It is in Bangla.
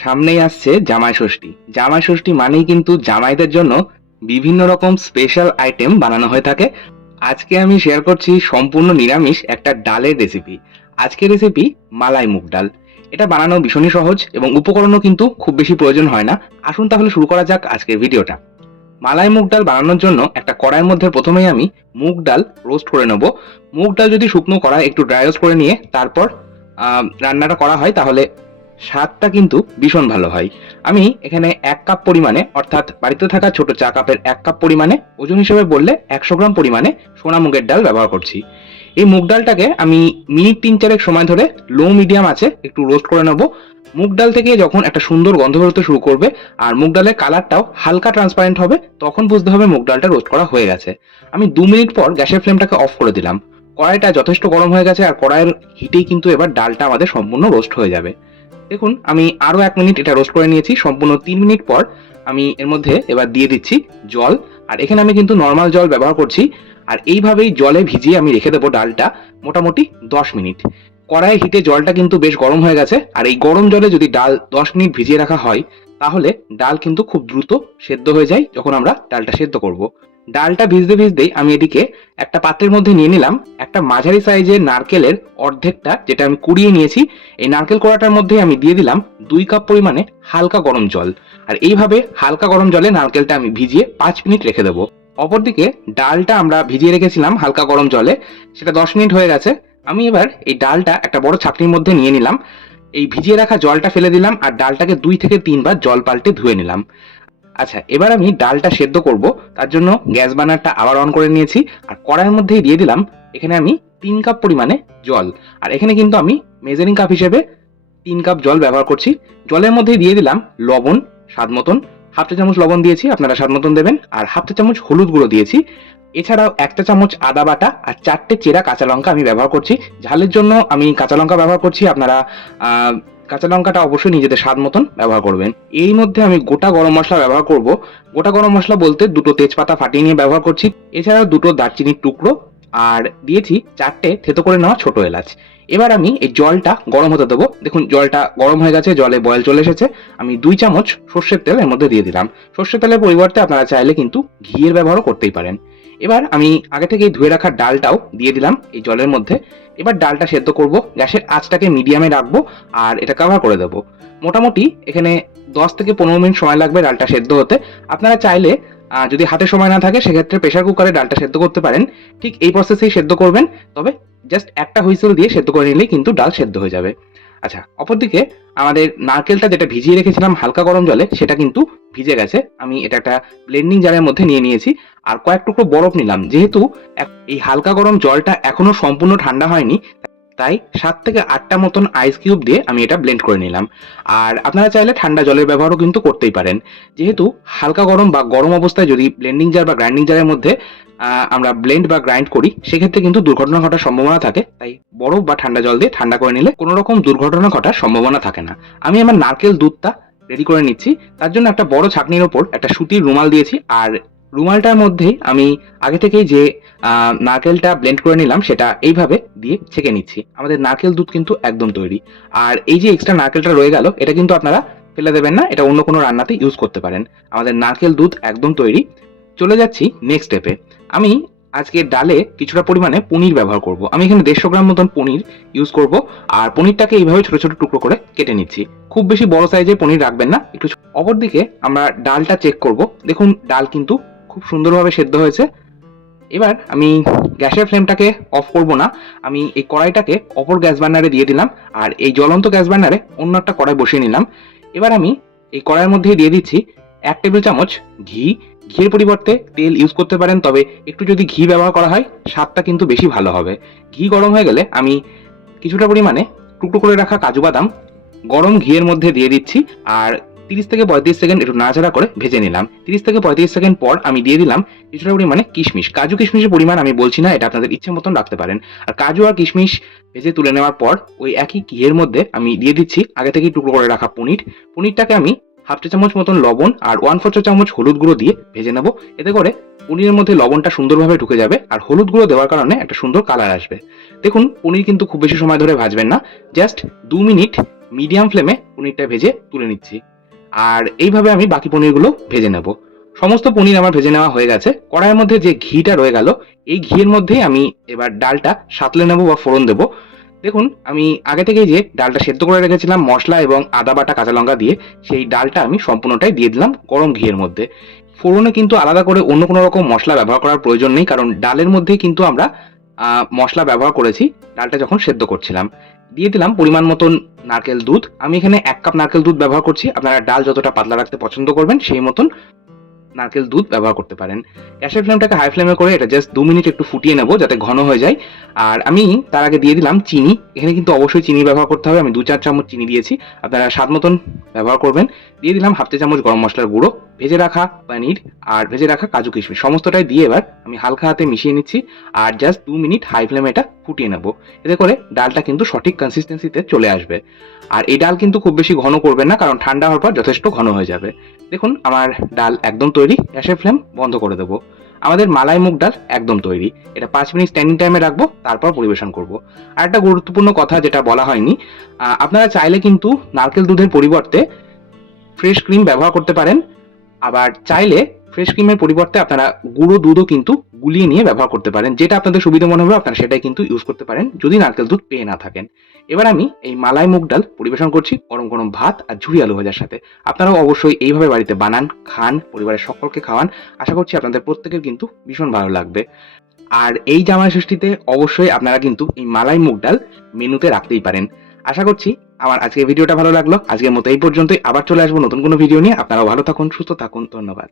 সামনেই আসছে জামাই ষষ্ঠী। জামাই ষষ্ঠী মানেই কিন্তু জামাইদের জন্য বিভিন্ন রকম স্পেশাল আইটেম বানানো হয়ে থাকে। আজকে আমি শেয়ার করছি সম্পূর্ণ নিরামিষ একটা ডালের রেসিপি। আজকের রেসিপি মালাই মুগ ডাল। এটা বানানো ভীষণই সহজ এবং উপকরণও কিন্তু খুব বেশি প্রয়োজন হয় না। আসুন তাহলে শুরু করা যাক আজকের ভিডিওটা। মালাই মুগ ডাল বানানোর জন্য একটা কড়াইয়ের মধ্যে প্রথমেই আমি মুগ ডাল রোস্ট করে নেব। মুগ ডাল যদি শুকনো কড়াই একটু ড্রাই রোস্ট করে নিয়ে তারপর রান্নাটা করা হয় তাহলে স্বাদটা কিন্তু ভীষণ ভালো হয়। আমি এখানে ১ কাপ পরিমাণে অর্থাৎ বাড়িতে থাকা ছোট চা কাপের ১ কাপ পরিমাণে, ওজন হিসেবে বললে ১০০ গ্রাম পরিমাণে সোনা মুগের ডাল ব্যবহার করছি। এই মুগ ডালটাকে আমি মিনিট ৩-৪ সময় ধরে লো মিডিয়াম আঁচে একটু রোস্ট করে নেব। মুগ ডাল থেকে যখন একটা সুন্দর গন্ধ বেরোতে শুরু করবে আর মুগ ডালের কালারটাও হালকা ট্রান্সপারেন্ট হবে, তখন বুঝতে হবে মুগ ডালটা রোস্ট করা হয়ে গেছে। আমি ২ মিনিট পর গ্যাসের ফ্লেমটাকে অফ করে দিলাম। কড়াইটা যথেষ্ট গরম হয়ে গেছে আর কড়াইয়ের হিটেই কিন্তু এবার ডালটা আমাদের সম্পূর্ণ রোস্ট হয়ে যাবে। দেখুন আমি আরো ১ মিনিট এটা রোস্ট করে নিয়েছি। সম্পূর্ণ ৩ মিনিট পর আমি এর মধ্যে এবার দিয়ে দিচ্ছি জল। আর এখানে আমি কিন্তু নরমাল জল ব্যবহার করছি। আর এইভাবেই জলে ভিজিয়ে আমি রেখে দেবো ডালটা মোটামুটি ১০ মিনিট। কড়াইয়ের হিটে জলটা কিন্তু বেশ গরম হয়ে গেছে আর এই গরম জলে যদি ডাল ১০ মিনিট ভিজিয়ে রাখা হয় তাহলে ডাল কিন্তু খুব দ্রুত সেদ্ধ হয়ে যায় যখন আমরা ডালটা সেদ্ধ করব। ডালটা ভিজতে ভিজতেই আমি এদিকে একটা পাত্রের মধ্যে নিয়ে নিলাম একটা মাঝারি সাইজের নারকেলের অর্ধেকটা, যেটা আমি কুড়িয়ে নিয়েছি। এই নারকেল কোড়াটার মধ্যে আমি দিয়ে দিলাম ২ কাপ পরিমাণে হালকা গরম জল। আর এইভাবে হালকা গরম জলে নারকেলটা আমি ভিজিয়ে ৫ মিনিট রেখে দেবো। অপরদিকে ডালটা আমরা ভিজিয়ে রেখেছিলাম হালকা গরম জলে, সেটা ১০ মিনিট হয়ে গেছে। আমি এবার এই ডালটা একটা বড় ছাঁকনির মধ্যে নিয়ে নিলাম। এই ভিজিয়ে রাখা জলটা ফেলে দিলাম আর ডালটাকে ২ থেকে ৩ বার জল পাল্টে ধুয়ে নিলাম। আচ্ছা, এবার আমি ডালটা সেদ্ধ করব। তার জন্য গ্যাস বার্নারটা আবার অন করে নিয়েছি আর কড়াইয়ের মধ্যেই দিয়ে দিলাম এখানে আমি ৩ কাপ পরিমাণে জল। আর এখানে কিন্তু আমি মেজারিং কাপ হিসেবে ৩ কাপ জল ব্যবহার করছি। জলের মধ্যেই দিয়ে দিলাম লবণ স্বাদ মতন। ১/২ চা চামচ লবণ দিয়েছি, আপনারা স্বাদ মতন দেবেন। আর ১/২ চা চামচ হলুদ গুঁড়ো দিয়েছি। এছাড়াও ১ চা চামচ আদা বাটা আর ৪টে চেরা কাঁচা লঙ্কা আমি ব্যবহার করছি। ঝালের জন্য আমি কাঁচা লঙ্কা ব্যবহার করছি, আপনারা কাঁচা লঙ্কাটা অবশ্যই নিজেদের স্বাদ মতন ব্যবহার করবেন। এর মধ্যে আমি গোটা গরম মসলা ব্যবহার করব। গোটা গরম মসলা বলতে ২টো তেজপাতা ফাটিয়ে নিয়ে ব্যবহার করছি। এছাড়াও ২টো দারচিনির টুকরো আর দিয়েছি ৪টে থেতো করে নেওয়া ছোট এলাচ। এবার আমি এই জলটা গরম হতে দেবো। দেখুন জলটা গরম হয়ে গেছে, জলে বয়েল চলে এসেছে। আমি ২ চামচ সর্ষের তেল এর মধ্যে দিয়ে দিলাম। সর্ষের তেলের পরিবর্তে আপনারা চাইলে কিন্তু ঘিয়ের ব্যবহারও করতেই পারেন। এবার আমি আগে থেকেই ধুয়ে রাখা ডালটাও দিয়ে দিলাম এই জলের মধ্যে। এবার ডালটা সেদ্ধ করব। গ্যাসের আঁচটাকে মিডিয়ামে রাখবো আর এটা কভার করে দেবো। মোটামুটি এখানে ১০ থেকে ১৫ মিনিট সময় লাগবে ডালটা সেদ্ধ হতে। আপনারা চাইলে যদি হাতে সময় না থাকে সেক্ষেত্রে প্রেসার কুকারে ডালটা সেদ্ধ করতে পারেন। ঠিক এই প্রসেসেই সেদ্ধ করবেন, তবে জাস্ট একটা হুইসেল দিয়ে সেদ্ধ করে নিলেই কিন্তু ডাল সেদ্ধ হয়ে যাবে। আচ্ছা, অপরদিকে আমাদের নারকেলটা যেটা ভিজিয়ে রেখেছিলাম হালকা গরম জলে সেটা কিন্তু ভিজে গেছে। আমি এটা একটা ব্লেন্ডিং জারের মধ্যে নিয়ে নিয়েছি আর কয়েক টুকরো বরফ নিলাম। যেহেতু এই হালকা গরম জলটা এখনো সম্পূর্ণ ঠান্ডা হয়নি, তাই ৭ থেকে ৮টা মতন আইস কিউব দিয়ে আমি এটা ব্লেন্ড করে নিলাম। আর আপনারা চাইলে ঠান্ডা জলের ব্যবহারও কিন্তু করতেই পারেন। যেহেতু হালকা গরম বা গরম অবস্থায় যদি ব্লেন্ডিং জার বা গ্রাইন্ডিং জারের মধ্যে আমরা ব্লেন্ড বা গ্রাইন্ড করি সেক্ষেত্রে কিন্তু দুর্ঘটনা ঘটার সম্ভাবনা থাকে। তাই বরফ বা ঠান্ডা জল দিয়ে ঠান্ডা করে নিলে কোনো রকম দুর্ঘটনা ঘটার সম্ভাবনা থাকে না। আমি আমার নারকেল দুধটা রেডি করে নিচ্ছি। তার জন্য একটা বড় ছাঁকনির ওপর একটা সুতির রুমাল দিয়েছি আর রুমালটার মধ্যেই আমি আগে থেকেই যে নারকেলটা ব্লেন্ড করে নিলাম সেটা এইভাবে দিয়ে ছেঁকে নিচ্ছি। আমাদের নারকেল দুধ কিন্তু একদম তৈরি। আর এই যে এক্সট্রা নারকেলটা রয়ে গেল এটা কিন্তু আপনারা ফেলে দেবেন না, এটা অন্য কোনো রান্নাতে ইউজ করতে পারেন। আমাদের নারকেল দুধ একদম তৈরি। চলে যাচ্ছি নেক্সট স্টেপে। আমি আজকে ডালে কিছুটা পরিমাণে পনির ব্যবহার করব। আমি এখানে ১৫০ গ্রাম মতন পনির ইউজ করব আর পনিরটাকে এইভাবে ছোট ছোট টুকরো করে কেটে নিচ্ছি। খুব বেশি বড় সাইজের পনির রাখবেন না, একটু অপরদিকে আমরা ডালটা চেক করব। দেখুন ডাল কিন্তু খুব সুন্দরভাবে সেদ্ধ হয়েছে। এবার আমি গ্যাসের ফ্লেমটাকে অফ করব না, আমি এই কড়াইটাকে অপর গ্যাস বার্নারে দিয়ে দিলাম আর এই জ্বলন্ত গ্যাস বার্নারে অন্য একটা কড়াই বসিয়ে নিলাম। এবার আমি এই কড়াইয়ের মধ্যেই দিয়ে দিচ্ছি ১ টেবিল চামচ ঘি। ঘিয়ের পরিবর্তে তেল ইউজ করতে পারেন, তবে একটু যদি ঘি ব্যবহার করা হয় স্বাদটা কিন্তু বেশি ভালো হবে। ঘি গরম হয়ে গেলে আমি কিছুটা পরিমাণে টুকরো করে রাখা কাজু বাদাম গরম ঘিয়ের মধ্যে দিয়ে দিচ্ছি আর ৩০ থেকে ৩৫ সেকেন্ড একটু নাড়াচাড়া করে ভেজে নিলাম। ৩০ থেকে ৩৫ সেকেন্ড পর আমি দিয়ে দিলাম কিছুটা পরিমাণে কিশমিশ। কাজু কিশমিশের পরিমাণ আমি বলছি না, এটা আপনাদের ইচ্ছে মতন রাখতে পারেন। আর কাজু আর কিশমিশ ভেজে তুলে নেওয়ার পর ওই একই ঘিয়ের মধ্যে আমি দিয়ে দিচ্ছি আগে থেকেই টুকরো করে রাখা পনির। পনিরটাকে আমি ১/২ চা চামচ মতন লবণ আর ১/৪ চা চামচ হলুদ গুঁড়ো দিয়ে ভেজে নেবো। এতে করে পনিরের মধ্যে লবণটা সুন্দরভাবে ঢুকে যাবে আর হলুদ গুঁড়ো দেওয়ার কারণে একটা সুন্দর কালার আসবে। দেখুন পনির কিন্তু খুব বেশি সময় ধরে ভাজবেন না, জাস্ট ২ মিনিট মিডিয়াম ফ্লেমে পনিরটা ভেজে তুলে নিচ্ছি। আর এইভাবে আমি বাকি পনিরগুলো ভেজে নেব। সমস্ত পনির আমার ভেজে নেওয়া হয়ে গেছে। কড়াইয়ের মধ্যে যে ঘিটা রয়ে গেল, এই ঘিয়ের মধ্যেই আমি এবার ডালটা সাঁতলে নেব বা ফোড়ন দেব। দেখুন আমি আগে থেকেই যে ডালটা সেদ্ধ করে রেখেছিলাম মসলা এবং আদা বাটা কাঁচা লঙ্কা দিয়ে, সেই ডালটা আমি সম্পূর্ণটাই দিয়ে দিলাম গরম ঘিয়ের মধ্যে। ফোড়নে কিন্তু আলাদা করে অন্য কোনো রকম মসলা ব্যবহার করার প্রয়োজন নেই, কারণ ডালের মধ্যেই কিন্তু আমরা মসলা ব্যবহার করেছি ডালটা যখন সেদ্ধ করছিলাম। দিয়ে দিলাম পরিমাণ মতন নারকেল দুধ। আমি এখানে ১ কাপ নারকেল দুধ ব্যবহার করছি। আপনারা ডাল যতটা পাতলা রাখতে পছন্দ করবেন সেই মতন নারকেল দুধ ব্যবহার করতে পারেন। গ্যাসের ফ্লেমটাকে হাই ফ্লেমে করে এটা জাস্ট ২ মিনিট একটু ফুটিয়ে নেব যাতে ঘন হয়ে যায়। আর আমি তার আগে দিয়ে দিলাম চিনি। এখানে কিন্তু অবশ্যই চিনি ব্যবহার করতে হবে। আমি ২-৪ চামচ চিনি দিয়েছি। আপনারা স্বাদ মতন ব্যবহার করবেন। দিয়ে দিলাম 1/2 চা চামচ গরম মসলার গুঁড়ো, ভেজে রাখা পনির আর ভেজে রাখা কাজু কিশমিশ সমস্তটাই দিয়ে এবার আমি হালকা হাতে মিশিয়ে নিচ্ছি। আর জাস্ট ২ মিনিট হাই ফ্লেমে এটা ফুটিয়ে নেব। এতে করে ডালটা কিন্তু সঠিক কনসিস্টেন্সিতে চলে আসবে। আর এই ডাল কিন্তু খুব বেশি ঘন করবেন না, কারণ ঠান্ডা হওয়ার পর যথেষ্ট ঘন হয়ে যাবে। দেখুন আমার ডাল একদম তৈরি। গ্যাসের ফ্লেম বন্ধ করে দেবো। আমাদের মালাই মুগ ডাল একদম তৈরি। এটা ৫ মিনিট স্ট্যান্ডিং টাইমে রাখবো, তারপর পরিবেশন করব। আর একটা গুরুত্বপূর্ণ কথা যেটা বলা হয়নি, আপনারা চাইলে কিন্তু নারকেল দুধের পরিবর্তে ফ্রেশ ক্রিম ব্যবহার করতে পারেন। আবার চাইলে ফ্রেশ ক্রিমের পরিবর্তে আপনারা গুঁড়ো দুধও কিন্তু গুলিয়ে নিয়ে ব্যবহার করতে পারেন। যেটা আপনাদের সুবিধা মনে হবে আপনারা সেটাই কিন্তু ইউজ করতে পারেন যদি নারকেল দুধ পেয়ে না থাকেন। এবার আমি এই মালাই মুগ ডাল পরিবেশন করছি গরম গরম ভাত আর ঝুরি আলু ভাজার সাথে। আপনারাও অবশ্যই এইভাবে বাড়িতে বানান, খান, পরিবারের সকলকে খাওয়ান। আশা করছি আপনাদের প্রত্যেকের কিন্তু ভীষণ ভালো লাগবে। আর এই জামাই ষষ্ঠীতে অবশ্যই আপনারা কিন্তু এই মালাই মুগ ডাল মেনুতে রাখতেই পারেন। আশা করছি আমার আজকের ভিডিওটা ভালো লাগলো। আজকের মতো এই পর্যন্তই। আবার চলে আসবো নতুন কোনো ভিডিও নিয়ে। আপনারাও ভালো থাকুন, সুস্থ থাকুন। ধন্যবাদ।